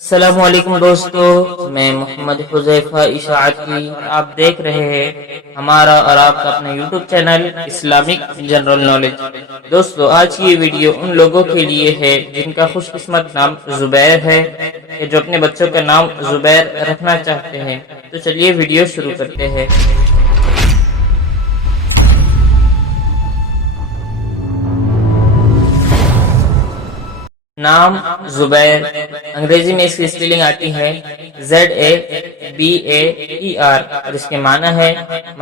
السلام علیکم دوستو، میں محمد حذیفہ اشاعتی آپ دیکھ رہے ہیں ہمارا اور آپ کا اپنا YouTube channel Islamic general knowledge. دوستو، آج کی یہ ویڈیو ان لوگوں کے لیے ہے جن کا خوش قسمت نام زبیر ہے یا جو اپنے بچوں کا نام زبیر رکھنا چاہتے ہیں۔ تو چلیے ویڈیو شروع کرتے ہیں۔ نام زبیر، انگریزی میں اس کی اسپیلنگ آتی ہے ZABAER اور اس کے معنی ہے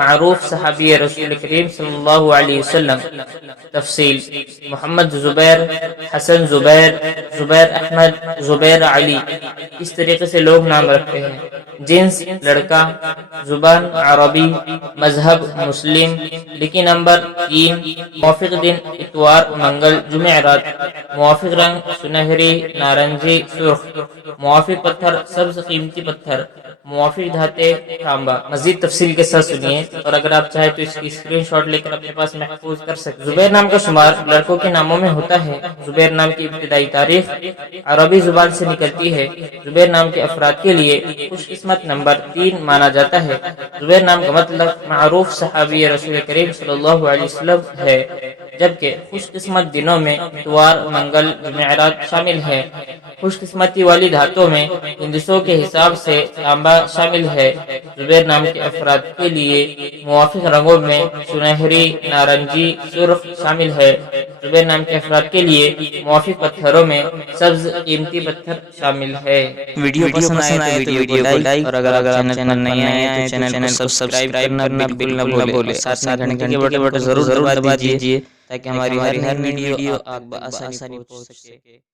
معروف صحابی رسول کریم صلی اللہ علیہ وسلم۔ تفصیل: محمد زبیر، حسن زبیر، زبیر احمد، زبیر علی، اس طریقے سے لوگ نام رکھتے ہیں۔ جنس لڑکا، زبان عربی، مذہب مسلم، لکی نمبر 3، موافق دن اتوار منگل جمعرات، موافق رنگ سنہری نارنجی سرخ، موافق پتھر سبز قیمتی پتھر، موافق دھاتیں تانبا۔ مزید تفصیل کے ساتھ سنیے، اور اگر آپ چاہیں تو اس کی اسکرین شاٹ لے کر اپنے پاس محفوظ کر سکتے۔ زبیر نام کا شمار لڑکوں کے ناموں میں ہوتا ہے۔ زبیر نام کی ابتدائی تاریخ عربی زبان سے نکلتی ہے۔ زبیر نام کے افراد کے لیے خوش قسمت نمبر 3 مانا جاتا ہے۔ زبیر نام کا مطلب معروف صحابی رسول کریم صلی اللہ علیہ وسلم ہے، جبکہ خوش قسمت دنوں میں اتوار منگل جمعرات شامل ہے۔ خوش قسمتی والی دھاتوں میں ہندسوں کے حساب سے تانبا شامل ہے۔ زبیر نام کے افراد کے لیے موافق رنگوں میں سنہری نارنجی سرخ شامل ہے۔ زبیر نام کے افراد کے لیے موافق پتھروں میں سبز قیمتی پتھر شامل ہے۔ ویڈیو پسند آئے تو ویڈیو کو لائک، اور اگر آپ چینل پر نئے آئے تو چینل کو سبسکرائب کرنا بالکل نہ بھولے، ساتھ میں گھنٹی کے بٹن ضرور دبا دیجیے تاکہ ہماری ہر ویڈیو آپ تک بآسانی پہنچ سکے۔